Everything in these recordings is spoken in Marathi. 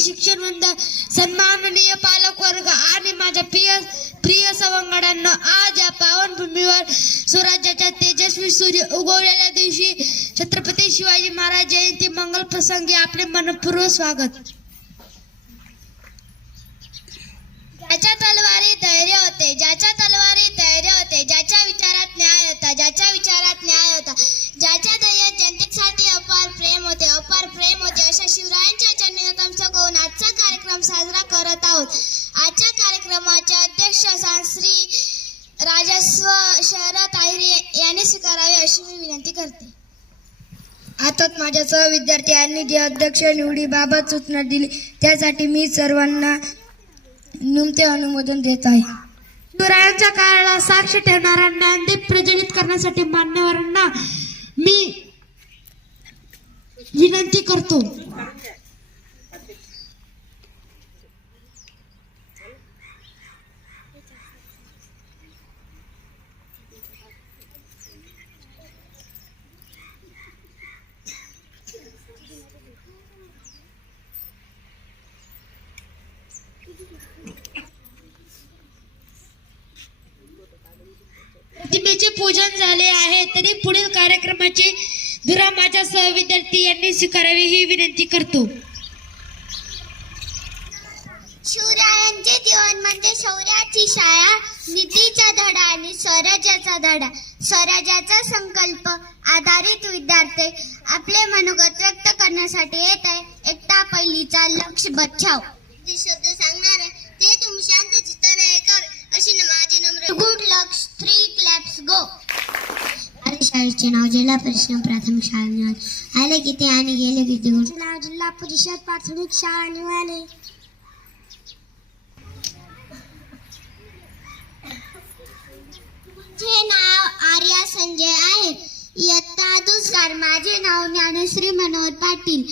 शिक्षण मंडळ, सन्माननीय पालक वर्ग आणि माझ्या प्रिय सवंगड्यांनो, आज या पावन भूमीवर स्वराज्याच्या तेजस्वी सूर्य उगवलेल्या दिवशी छत्रपती शिवाजी महाराज जयंती मंगल प्रसंगी आपले मनपूर्वक स्वागत. ज्याच्या तलवारी धैर्य होते, ज्याच्या तलवारी धैर्य होते, ज्याच्या विचारात न्याय होता, ज्याच्या विचारात न्याय होता, ज्याच्या ध्येयात जनतेसाठी अपार प्रेम होते, अपार प्रेम होते, अशा शिवरायांच्या चरणी नतमस्तक होऊन आजचा कार्यक्रम साजरा करत आहोत. आजच्या कार्यक्रमाचे अध्यक्ष श्री राजस्व शरद ताहिर यांनी स्वीकारावे अशी मी विनंती करते. आताच माझ्या सहविद्यार्थ्यांनी जे अध्यक्ष निवडीबाबत सूचना दिली त्यासाठी मी सर्वांना नुमते अनुमोदन देत आहे. शिवरायांच्या काळाला साक्ष ठेवणारा ज्ञानदीप प्रज्वलित करण्यासाठी मान्यवरांना मी विनंती करतो. प्रतिमेचे पूजन झाले आहे तरी पुढील कार्यक्रमाची धुरा माझ्या सहविद्यार्थी यांनी स्वीकारावी ही विनंती करतो. शिवरायांचे जीवन म्हणजे शौर्याची शाळा, नीतीचा धडा आणि स्वराज्याचा धडा. स्वराज्याचा संकल्प आधारित विद्यार्थी आपले मनोगत व्यक्त करण्यासाठी येत आहे. एकता पहिलीचा लक्ष बचाव जे शब्द सांगणार आहे ते तुम्ही शांत चित्ताने ऐकावे अशी माझी नम्र. गुड लक. 3 क्लॅप्स गो. शाळेचे नाव जिल्हा परिषद प्राथमिक शाळा निवड आले किती आणि गेले किती. नाव जिल्हा परिषद प्राथमिक शाळा निवडले. माझे नाव आर्या संजय आहे. इयत्ता दुसरी. माझे नाव ज्ञानश्री मनोहर पाटील.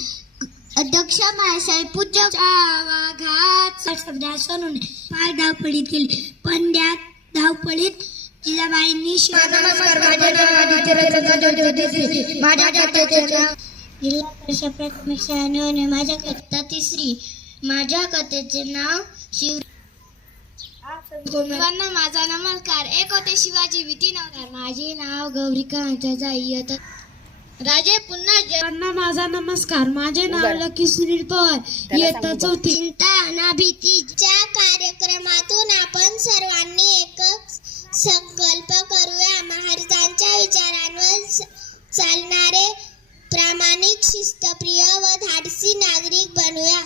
अध्यक्ष बाळासाहेब पूज्य वाघात सोनूने 5 धावपळीत केली. पण त्या धावपळीत जिजाबाईंनी नमस्कार, माझे नाव आदित्य रत्नागिरी. माझ्या खात्याचे नाव जिल्हा परिषद प्राथमिक शाळा निवडणे. माझ्या कथा 3. माझ्या कथेचे नाव शिव. माझा नमस्कार. एक होते शिवाजी भीती नव्हता. माझे नाव गौरिका अंतर्जात राजे पुन्हा. माझा नमस्कार. माझे नाव लकी सुनील पवार. इयत्ता 4. चिंता ना भीतीच्या कार्यक्रमातून आपण सर्वांनी एक संकल्प करूया. महाराजांच्या विचारांवर चालणारे प्रामाणिक, शिस्तप्रिय व धाडसी नागरिक बनूया.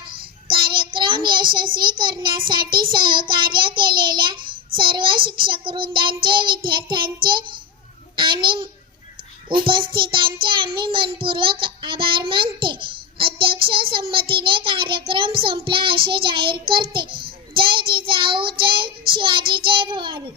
कार्यक्रम यशस्वी करण्यासाठी सहकार्य केलेल्या सर्व शिक्षक वृंदांचे, विद्यार्थ्यांचे आणि उपस्थितांचे आम्ही मनपूर्वक आभार मानते. अध्यक्ष संमतीने कार्यक्रम संपला असे जाहीर करते. जय जिजाऊ, जय शिवाजी, जय भवानी.